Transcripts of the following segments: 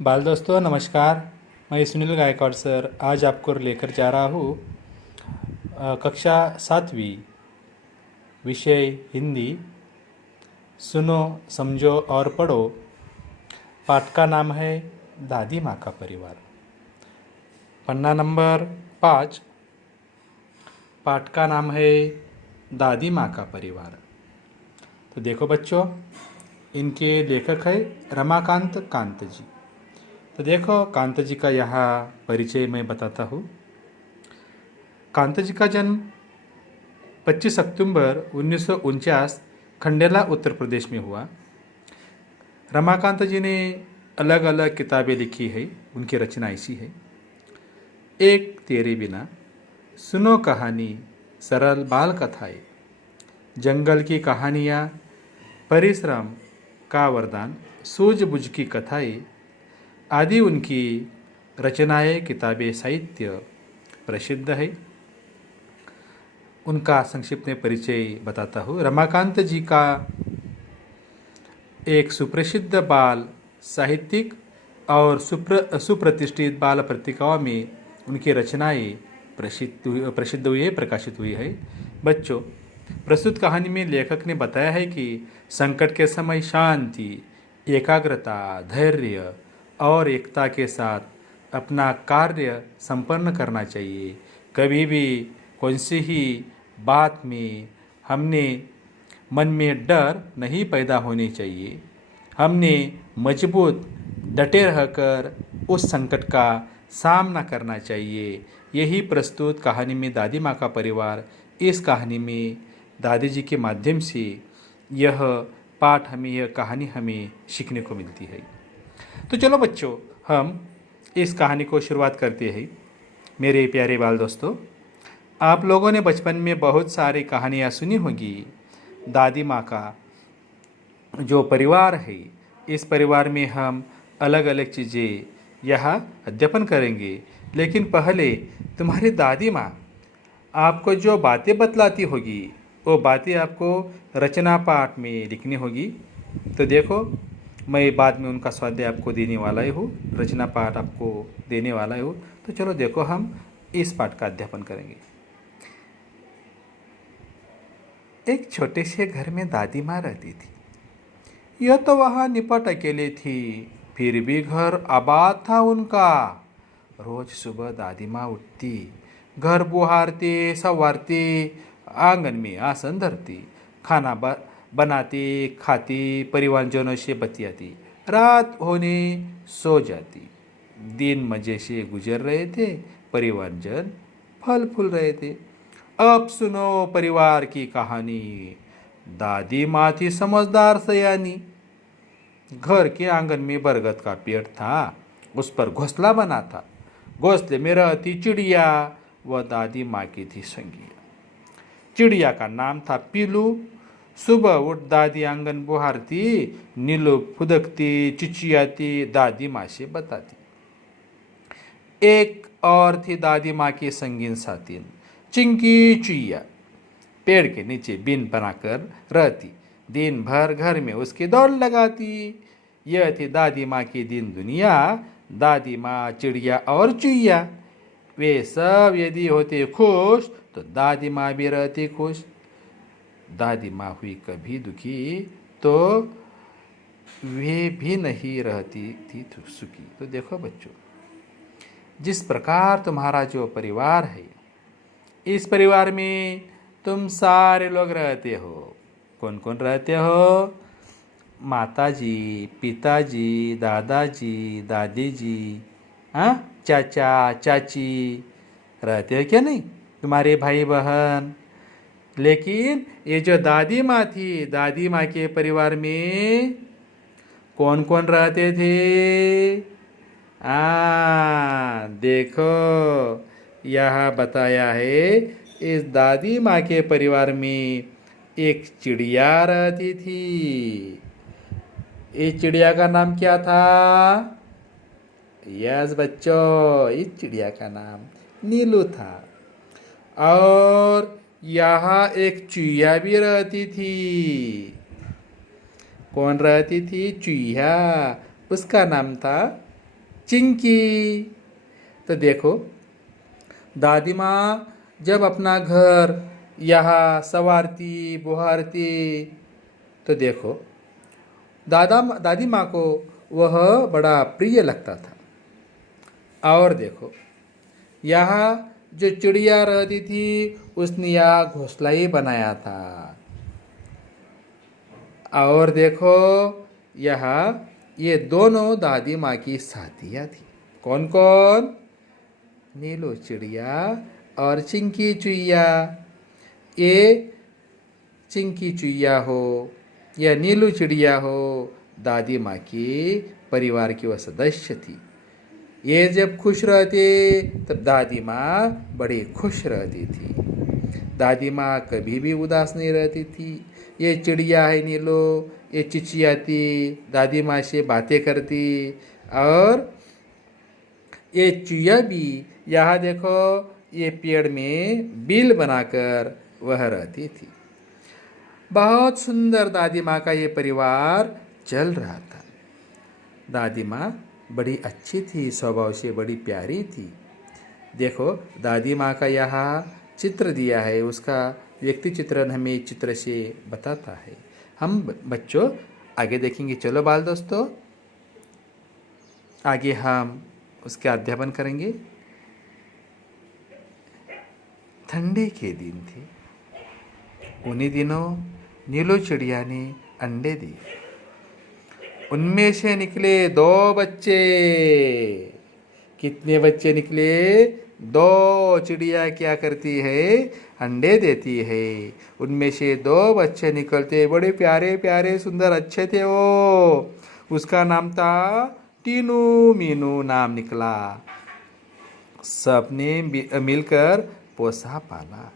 बाल दोस्तों नमस्कार। मैं सुनील गायकवाड़ सर आज आपको लेकर जा रहा हूँ कक्षा 7वीं विषय हिंदी। सुनो, समझो और पढ़ो। पाठ का नाम है दादी माँ का परिवार। पन्ना नंबर 5। पाठ का नाम है दादी माँ का परिवार। तो देखो बच्चों, इनके लेखक है रमाकांत कांत जी। तो देखो, कांत जी का यहाँ परिचय मैं बताता हूँ। कांत जी का जन्म 25 अक्टूबर 1949 खंडेला उत्तर प्रदेश में हुआ। रमाकांत जी ने अलग अलग किताबें लिखी है। उनकी रचना ऐसी है: एक तेरे बिना, सुनो कहानी, सरल बाल कथाएं, जंगल की कहानियाँ, परिश्रम का वरदान, सूझबूझ की कथाएं आदि उनकी रचनाएं किताबें साहित्य प्रसिद्ध है। उनका संक्षिप्त में परिचय बताता हूँ। रमाकांत जी का एक सुप्रसिद्ध बाल साहित्यिक और सुप्रतिष्ठित बाल पत्रिकाओं में उनकी रचनाएं प्रसिद्ध हुई है, प्रकाशित हुई है। बच्चों, प्रस्तुत कहानी में लेखक ने बताया है कि संकट के समय शांति, एकाग्रता, धैर्य और एकता के साथ अपना कार्य संपन्न करना चाहिए। कभी भी कौन सी ही बात में हमने मन में डर नहीं पैदा होनी चाहिए। हमने मजबूत डटे रहकर उस संकट का सामना करना चाहिए। यही प्रस्तुत कहानी में दादी माँ का परिवार, इस कहानी में दादी जी के माध्यम से यह पाठ हमें, यह कहानी हमें सीखने को मिलती है। तो चलो बच्चों, हम इस कहानी को शुरुआत करते हैं। मेरे प्यारे बाल दोस्तों, आप लोगों ने बचपन में बहुत सारी कहानियाँ सुनी होगी। दादी माँ का जो परिवार है, इस परिवार में हम अलग अलग चीज़ें यहाँ अध्ययन करेंगे। लेकिन पहले तुम्हारी दादी माँ आपको जो बातें बतलाती होगी, वो बातें आपको रचना पाठ में लिखनी होगी। तो देखो, मैं बाद में उनका स्वाध्याय आपको देने वाला ही हूँ, रचना पाठ आपको देने वाला ही हूँ। तो चलो देखो, हम इस पाठ का अध्ययन करेंगे। एक छोटे से घर में दादी माँ रहती थी। यह तो वहाँ निपट अकेले थी, फिर भी घर आबाद था उनका। रोज सुबह दादी माँ उठती, घर बुहारती, संवारती, आंगन में आसन धरती, खाना बनाती, खाती, परिवारजनों से बतियाती, रात होने सो जाती। दिन मजे से गुजर रहे थे, परिवारजन फल फूल रहे थे। अब सुनो परिवार की कहानी। दादी माँ थी समझदार सयानी। घर के आंगन में बरगद का पेड़ था, उस पर घोंसला बना था। घोंसले में रहती चिड़िया, वह दादी माँ की थी संगी। चिड़िया का नाम था पीलू। सुबह उठ दादी आंगन बुहारती, नीलू फुदकती, चिचियाती, दादी माँ से बताती। एक और थी दादी माँ की संगीन साथी, चिंकी चुईया। पेड़ के नीचे बीन बनाकर रहती, दिन भर घर में उसकी दौड़ लगाती। यह थी दादी माँ की दिन दुनिया, दादी माँ, चिड़िया और चुईया। वे सब यदि होते खुश तो दादी माँ भी रहती खुश। दादी माँ हुई कभी दुखी तो वे भी नहीं रहती थी सुखी। तो देखो बच्चों, जिस प्रकार तुम्हारा जो परिवार है, इस परिवार में तुम सारे लोग रहते हो। कौन कौन रहते हो? माताजी, पिताजी, दादाजी, दादी जी, हाँ, चाचा, चाची रहते हो क्या नहीं? तुम्हारे भाई बहन। लेकिन ये जो दादी माँ थी, दादी माँ के परिवार में कौन कौन रहते थे? देखो, यह बताया है, इस दादी माँ के परिवार में एक चिड़िया रहती थी। इस चिड़िया का नाम क्या था? यस बच्चों, इस चिड़िया का नाम नीलू था। और यहाँ एक चुईया भी रहती थी। कौन रहती थी? चुईया। उसका नाम था चिंकी। तो देखो दादी माँ जब अपना घर यहाँ संवारती बुहारती, तो देखो दादी माँ को वह बड़ा प्रिय लगता था। और देखो यहाँ जो चिड़िया रहती थी उसने यहाँ घोंसला ही बनाया था। और देखो यहाँ ये दोनों दादी माँ की साथियाँ थी। कौन कौन? नीलू चिड़िया और चिंकी चुईया। ये चिंकी चुईया हो या नीलू चिड़िया हो, दादी माँ की परिवार की वह सदस्य थी। ये जब खुश रहते तब दादी माँ बड़ी खुश रहती थी। दादी माँ कभी भी उदास नहीं रहती थी। ये चिड़िया है नीलो, ये चिचियाती, दादी माँ से बातें करती। और ये चुईया भी यहाँ देखो ये पेड़ में बिल बनाकर वह रहती थी। बहुत सुंदर दादी माँ का ये परिवार चल रहा था। दादी माँ बड़ी अच्छी थी, स्वभाव से बड़ी प्यारी थी। देखो दादी माँ का यहाँ चित्र दिया है, उसका व्यक्ति चित्रण हमें चित्र से बताता है। हम बच्चों आगे देखेंगे। चलो बाल दोस्तों, आगे हम उसके अध्यापन करेंगे। ठंडे के दिन थे। उन्हीं दिनों नीलू चिड़िया ने अंडे दिए। उनमें से निकले 2 बच्चे। कितने बच्चे निकले? 2। चिड़िया क्या करती है? अंडे देती है। उनमें से 2 बच्चे निकलते, बड़े प्यारे प्यारे सुंदर अच्छे थे वो। उसका नाम था टीनू मीनू नाम निकला। सबने मिलकर पोसा पाला।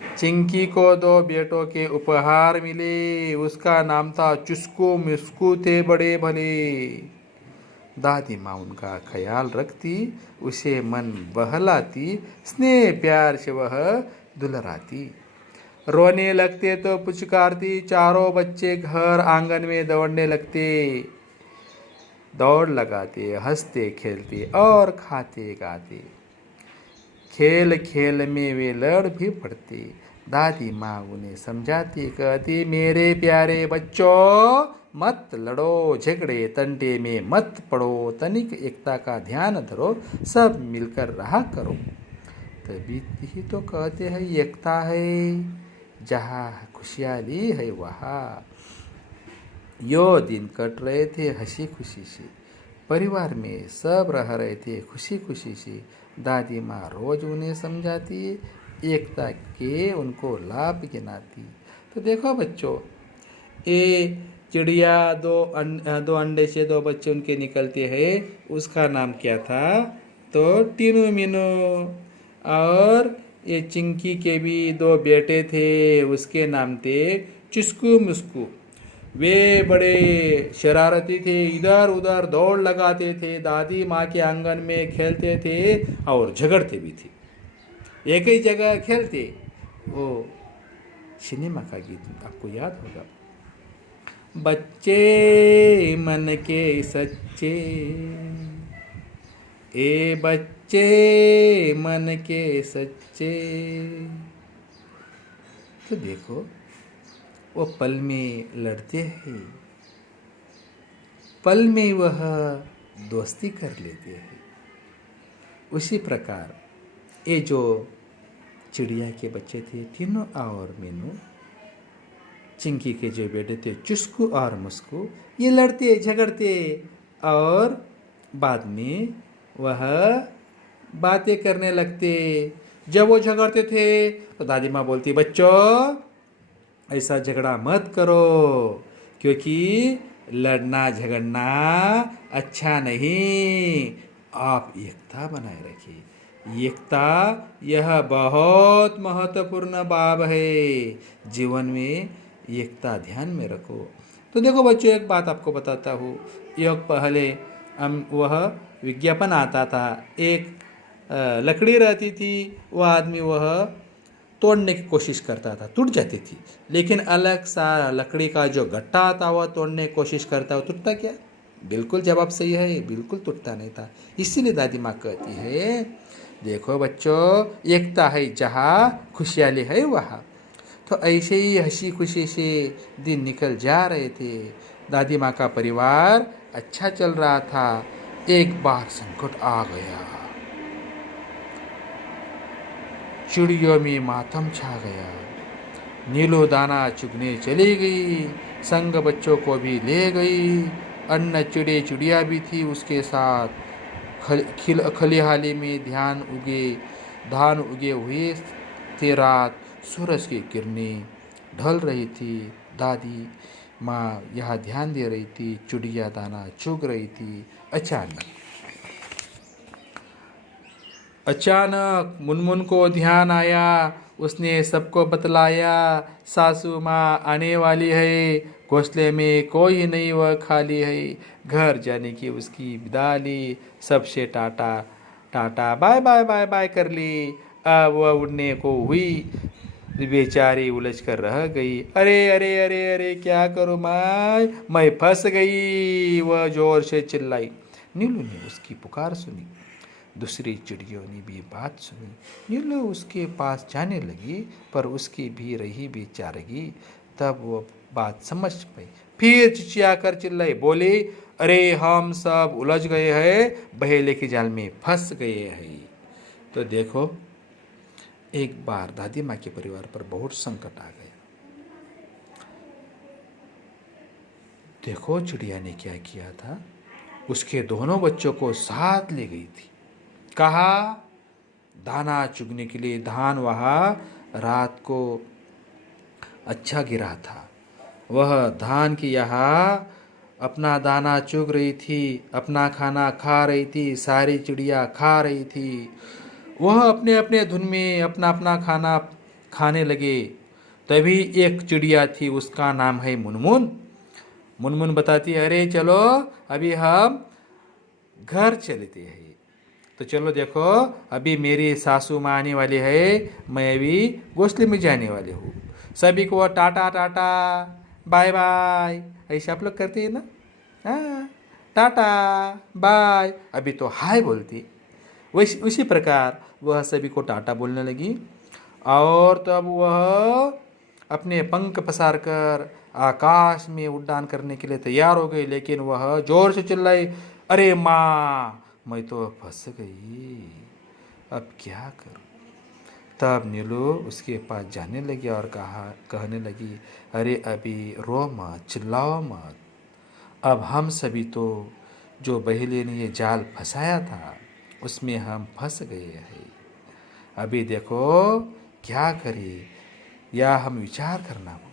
चिंकी को 2 बेटों के उपहार मिले। उसका नाम था चुस्कू मुस्कू थे बड़े भले। दादी माँ उनका ख्याल रखती, उसे मन बहलाती, स्नेह प्यार से वह दुलराती। रोने लगते तो पुचकारती। चारों बच्चे घर आंगन में दौड़ने लगते। दौड़ लगाते, हंसते खेलते और खाते गाते। खेल खेल में वे लड़ भी पड़ते। दादी माँ उन्हें समझाती, कहती, मेरे प्यारे बच्चों मत लड़ो, झगड़े तंटे में मत पड़ो, तनिक एकता का ध्यान धरो, सब मिलकर रहा करो। तभी ही तो कहते हैं एकता है, जहाँ खुशहाली है वहाँ। यो दिन कट रहे थे हंसी खुशी से। परिवार में सब रह रहे थे खुशी खुशी से। दादी माँ रोज उन्हें समझाती, एकता के उनको लाभ गिनाती। तो देखो बच्चों, ये चिड़िया 2 अंडे से 2 बच्चे उनके निकलते हैं। उसका नाम क्या था? तो टीनू मीनू। और ये चिंकी के भी 2 बेटे थे, उसके नाम थे चुस्कू मुस्कू। वे बड़े शरारती थे, इधर उधर दौड़ लगाते थे, दादी माँ के आंगन में खेलते थे और झगड़ते भी थे। एक ही जगह खेलते। वो सिनेमा का गीत आपको याद होगा, बच्चे मन के सच्चे, ए बच्चे मन के सच्चे। तो देखो वो पल में लड़ते हैं, पल में वह दोस्ती कर लेते हैं। उसी प्रकार ये जो चिड़िया के बच्चे थे टीनू और मीनू, चिंकी के जो बेटे थे चुस्कू और मुस्कू, ये लड़ते झगड़ते और बाद में वह बातें करने लगते। जब वो झगड़ते थे तो दादी माँ बोलती, बच्चों ऐसा झगड़ा मत करो, क्योंकि लड़ना झगड़ना अच्छा नहीं। आप एकता बनाए रखिए। एकता यह बहुत महत्वपूर्ण बात है। जीवन में एकता ध्यान में रखो। तो देखो बच्चों, एक बात आपको बताता हूँ। एक पहले वह विज्ञापन आता था, एक लकड़ी रहती थी, वह आदमी वह तोड़ने की कोशिश करता था, टूट जाती थी। लेकिन अलग सा लकड़ी का जो गट्टा आता वह तोड़ने की कोशिश करता, वो टूटता क्या? बिल्कुल जवाब सही है, बिल्कुल टूटता नहीं था। इसीलिए दादी माँ कहती है, देखो बच्चों, एकता है जहाँ, खुशहाली है वहाँ। तो ऐसे ही हंसी खुशी से दिन निकल जा रहे थे। दादी माँ का परिवार अच्छा चल रहा था। एक बार संकट आ गया। चिड़ियों में मातम छा गया। नीलो दाना चुगने चली गई, संग बच्चों को भी ले गई। अन्न चिड़े चिड़िया भी थी उसके साथ। खलिहाली में धान उगे हुए थे। रात सूरज की किरणें ढल रही थी। दादी माँ यह ध्यान दे रही थी, चिड़िया दाना चुग रही थी। अचानक मुनमुन को ध्यान आया। उसने सबको बतलाया, सासू माँ आने वाली है, घोंसले में कोई नहीं, वह खाली है। घर जाने की उसकी विदा ली। सबसे tata tata bye bye bye bye कर ली। अब वह उड़ने को हुई। बेचारी उलझ कर रह गई। अरे अरे अरे अरे, क्या करूँ माँ, मैं फंस गई, वह जोर से चिल्लाई। नीलू ने उसकी पुकार सुनी। दूसरी चिड़ियों ने भी बात सुनी। नीलू उसके पास जाने लगी, पर उसकी भी रही बेचारगी। तब वो बात समझ पाई। फिर चिचिया कर चिल्लाई, बोली, अरे हम सब उलझ गए हैं, बहेले के जाल में फंस गए हैं। तो देखो, एक बार दादी माँ के परिवार पर बहुत संकट आ गया। देखो चिड़िया ने क्या किया था, उसके दोनों बच्चों को साथ ले गई थी। कहा दाना चुगने के लिए। धान वहाँ रात को अच्छा गिरा था। वह धान की यहाँ अपना दाना चुग रही थी, अपना खाना खा रही थी। सारी चिड़िया खा रही थी। वह अपने अपने धुन में अपना अपना खाना खाने लगे। तभी एक चिड़िया थी, उसका नाम है मुनमुन। मुनमुन बताती है, अरे चलो अभी हम घर चलते हैं। तो चलो देखो, अभी मेरी सासू माँ आने वाली है, मैं अभी घोंसले में जाने वाली हूँ। सभी को टाटा टाटा बाय बाय ऐसे आप लोग करते हैं ना। हाँ, टाटा बाय। अभी तो हाय बोलती। वैसे उसी प्रकार वह सभी को टाटा बोलने लगी। और तब वह अपने पंख पसार कर आकाश में उड़ान करने के लिए तैयार हो गई। लेकिन वह जोर से चिल्लाई, अरे माँ, मैं तो फंस गई, अब क्या करूं। तब नीलू उसके पास जाने लगी और कहने लगी, अरे अभी रो मत, चिल्लाओ मत। अब हम सभी तो जो बहेली ने ये जाल फंसाया था, उसमें हम फंस गए हैं। अभी देखो क्या करें, या हम विचार करना होगा।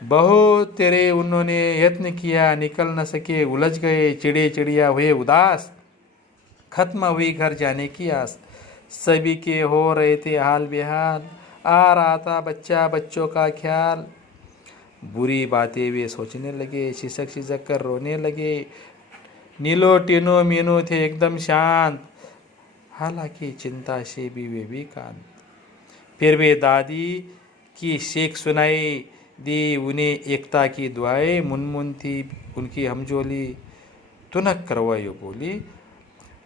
बहुत तेरे उन्होंने यत्न किया, निकल न सके, उलझ गए। चिड़े चिड़िया हुए उदास, खत्म हुई घर जाने की आस। सभी के हो रहे थे हाल बेहाल। आ रहा था बच्चों का ख्याल। बुरी बातें वे सोचने लगे, सिसक सिसक कर रोने लगे। नीलो टीनो मीनू थे एकदम शांत, हालांकि चिंता से भी वे भी कांत। फिर वे दादी की शेख सुनाई दी उन्हें एकता की दुआएं। मुनमुन थी उनकी हमजोली, तुनक करवाई बोली,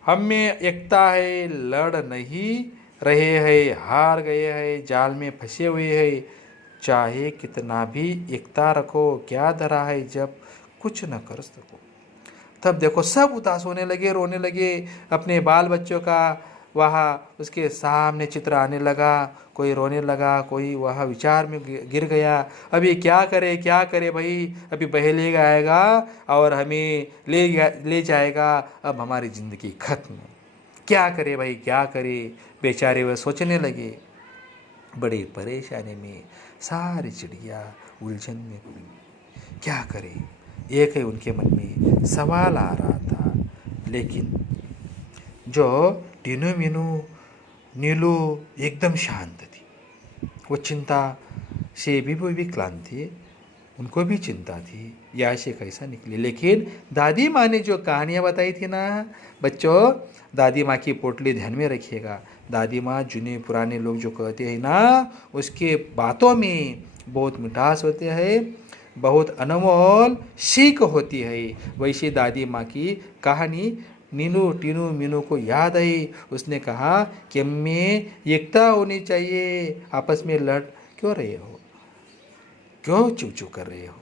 हम में एकता है, लड़ नहीं रहे हैं, हार गए हैं, जाल में फंसे हुए हैं। चाहे कितना भी एकता रखो, क्या धरा है जब कुछ न कर सको। तब देखो सब उदास होने लगे, रोने लगे। अपने बाल बच्चों का वहाँ उसके सामने चित्र आने लगा। कोई रोने लगा, कोई वह विचार में गिर गया। अभी क्या करे भाई, अभी बहेली आएगा और हमें ले जाएगा, अब हमारी ज़िंदगी खत्म। क्या करे भाई, क्या करे। बेचारे वह सोचने लगे। बड़ी परेशानी में सारी चिड़िया उलझन में पड़ी। क्या करे, एक ही उनके मन में सवाल आ रहा था। लेकिन जो टीनू मीनू नीलू एकदम शांत थी। वो चिंता से भी वो भी क्लांत थी, उनको भी चिंता थी या से कैसा निकले। लेकिन दादी माँ ने जो कहानियाँ बताई थी ना बच्चों, दादी माँ की पोटली ध्यान में रखिएगा। दादी माँ जुने पुराने लोग जो कहते हैं ना, उसके बातों में बहुत मिठास होते हैं। बहुत अनमोल सीख होती है। वैसे दादी माँ की कहानी नीनू टीनू मीनू को याद आई। उसने कहा कि में एकता होनी चाहिए, आपस में लड़ क्यों रहे हो, क्यों चू चू कर रहे हो।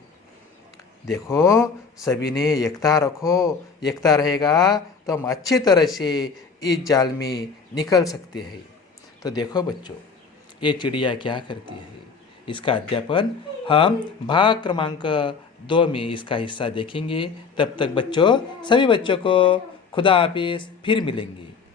देखो सभी ने एकता रखो, एकता रहेगा तो हम अच्छी तरह से इस जाल में निकल सकते हैं। तो देखो बच्चों, ये चिड़िया क्या करती है, इसका अध्यापन हम भाग क्रमांक 2 में इसका हिस्सा देखेंगे। तब तक बच्चों, सभी बच्चों को खुदा हाफिज, फिर मिलेंगे।